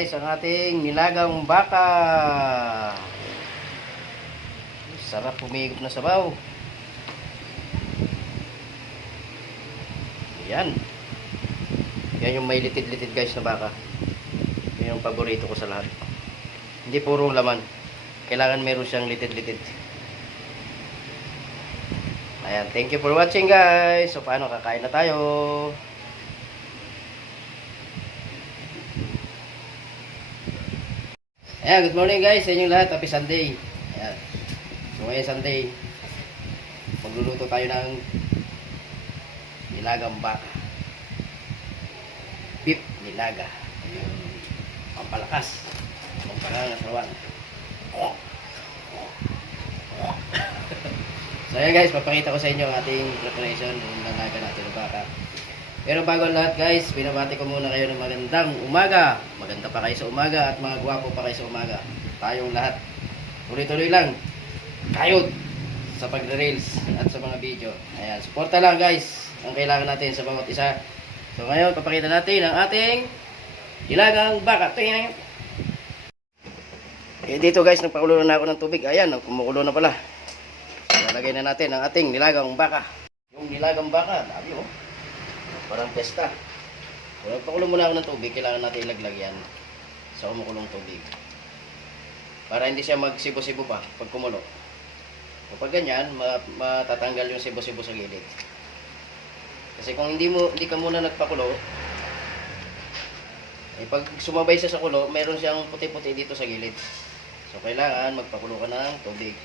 Guys, ang ating nilagang baka. Sarap humigop na sabaw. Yan. Yan yung may litid-litid guys na baka. Yan yung paborito ko sa lahat. Hindi puro laman. Kailangan meron siyang litid-litid. Ayan, thank you for watching guys. So paano, kakain na tayo. Ayan, good morning guys sa inyong lahat. Happy Sunday. Ayan. So ngayon Sunday, magluluto tayo ng nilagang baka. Beef nilaga. Ayan. Pampalakas. Pampalangasawan. So ayan guys, papakita ko sa inyo ang ating preparation ng nilaga natin ng baka. Pero bago ang lahat guys, binabati ko muna kayo ng magandang umaga. Maganda pa kayo sa umaga at mga gwapo pa kayo sa umaga. Tayong lahat. Tuloy-tuloy lang. Kayod sa pagre-reels at sa mga video. Ayan, suporta lang guys ang kailangan natin sa bawat isa. So ngayon, papakita natin ang ating nilagang baka. Dito guys, nagpakulo na ako ng tubig. Ayan, kumukulo na pala. Lalagay na natin ang ating nilagang baka. Yung nilagang baka, dami oh. Parang pesta. Kung nagpakulo muna ako ng tubig, kailangan natin ilaglag yan sa kumukulong tubig. Para hindi siya magsibo-sibo pa pag kumulo. Kapag ganyan, matatanggal yung sibo-sibo sa gilid. Kasi kung hindi ka muna nagpakulo, eh pag sumabay siya sa kulo, meron siyang puti-puti dito sa gilid. So kailangan magpakulo ka ng tubig.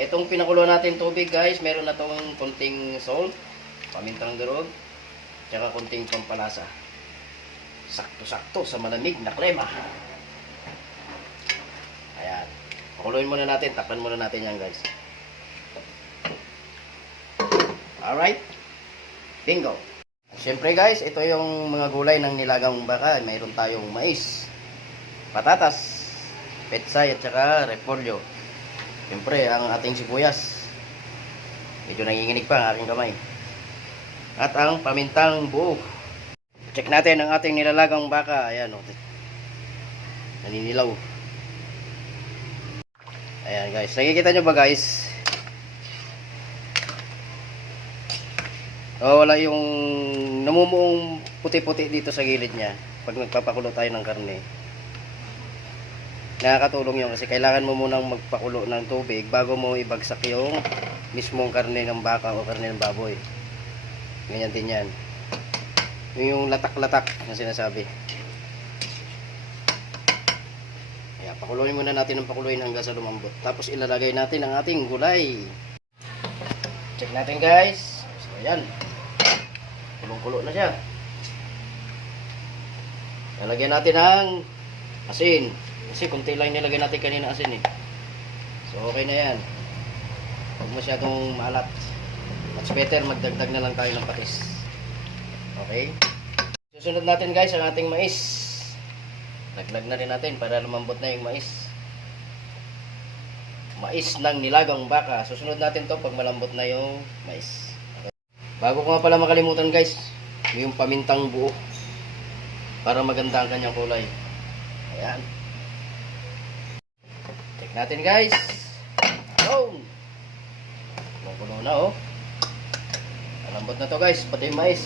Itong pinakulo natin tubig guys, meron na tong konting salt, pamintang durog, tsaka konting pampalasa. Sakto-sakto sa malamig na krema. Ayan. Pakuluin muna natin. Takpan muna natin yan guys. Alright. Bingo. Siyempre guys, ito yung mga gulay ng nilagang baka. Mayroon tayong mais, patatas, petsay at saka repolyo. Siyempre ang ating sibuyas. Medyo nanginginig pa ang aking kamay. At ang pamintang buo. Check natin ang ating nilalagang baka. Ayan o. Naninilaw. Ayan guys. Nakikita nyo ba guys? Oh, wala yung namumuong puti-puti dito sa gilid niya. Pag nagpapakulo tayo ng karne. Nakakatulong yun kasi kailangan mo munang magpakulo ng tubig bago mo ibagsak yung mismong karne ng baka o karne ng baboy. Ganyan din yan. Yung latak-latak na sinasabi. Ayan, pakuluin muna natin ang pakuluin hanggang sa lumambot. Tapos ilalagay natin ang ating gulay. Check natin guys. So ayan. Kulong-kulo na siya. Lalagyan natin ang asin. Kasi kunti lang nilagay natin kanina asin eh. So okay na yan. Huwag masyadong maalat. Much better magdagdag na lang tayo ng patis. Okay? Susunod natin guys ang ating mais. Laglag na rin natin para lumambot na yung mais. Mais ng nilagang baka. Susunod natin to pag malambot na yung mais. Okay. Bago ko nga pala makalimutan guys, yung pamintang buo. Para maganda ang kanyang kulay. Ayan. Check natin guys. Oh! Kulo na oh. Malambot na to guys, pati yung mais.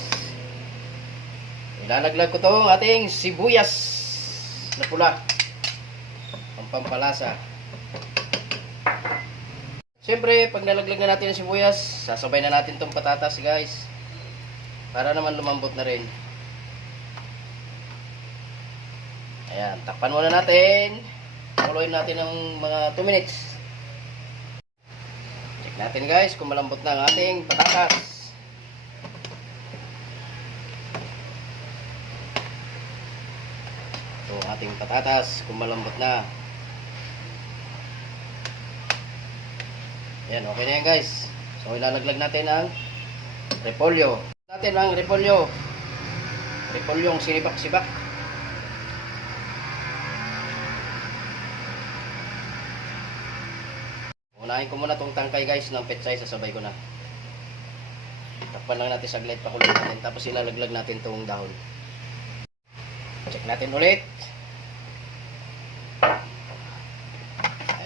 Ilalaglag ko to ating sibuyas na pula. Ang pampalasa. Siyempre, pag nalaglag na natin ang sibuyas, sasabay na natin tong patatas guys. Para naman lumambot na rin. Ayan, takpan muna natin. Pakuluin natin ng mga 2 minutes. Check natin guys kung malambot na ang ating patatas. So, ating patatas kung malambot na. Ayan, okay na yan guys. So, ilalaglag natin ang repolyo. Natin ang repolyo. Repolyong sinibak-sibak. Unahin ko muna tong tangkay guys ng petsay, sasabay ko na. Takpan lang natin saglit, pakuloyin natin. Tapos ilalaglag natin tong dahon. Check natin ulit.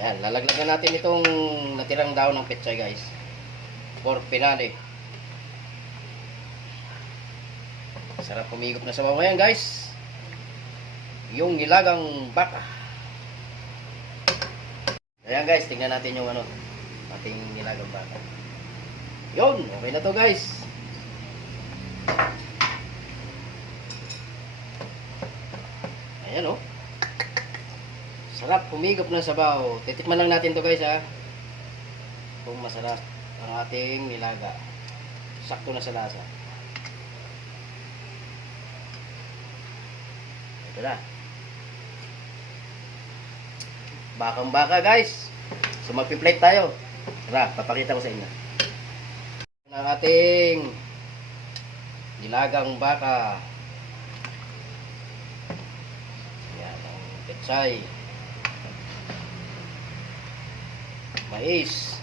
Ayan, lalaglagan natin itong natirang daon ng pechay guys. For finale. Sarap pumigop na sa ngayon guys. Yung nilagang baka. Ayan guys, tingnan natin yung ating nilagang baka. Yun, okay na to guys. Ayan oh. Sarap, humigop ng sabaw. Titikman lang natin to guys ha. Kung masarap ang ating nilaga. Sakto na sa lasa. Ito na. Bakang baka guys. So magpi-plate tayo. Tara, papakita ko sa inyo. Ang ating nilagang baka. Yan ang pechay. Mais.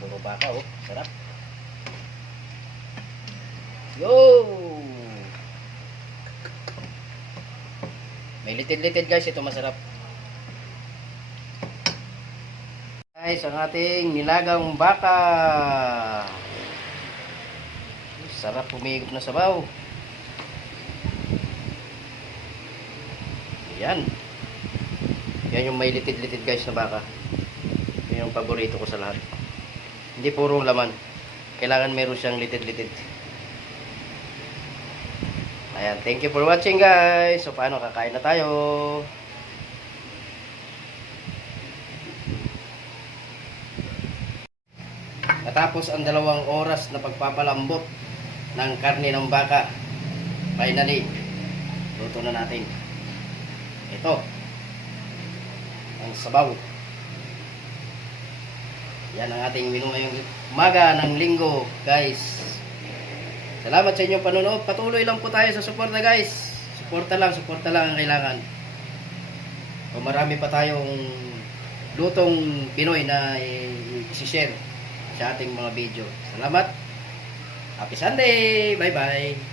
Puro baka oh, sarap. Yo! May litid-litid guys, ito masarap. Guys, ang ating nilagang baka. Sarap humigop na sabaw. Yan. Yan yung may litid-litid guys na baka. Yan yung paborito ko sa lahat. Hindi puro laman. Kailangan meron siyang litid-litid. Ayan, thank you for watching guys. So paano, kakain na tayo. Natapos ang 2 oras na pagpapalambot ng karne ng baka. Finally, luto na natin. Ito, ang sabaw. Yan ang ating menu ngayong umaga ng linggo guys. Salamat sa inyong panonood. Patuloy lang po tayo sa suporta guys. Suporta lang ang kailangan. O marami pa tayong lutong Pinoy na i-share sa ating mga video. Salamat. Happy Sunday. Bye bye.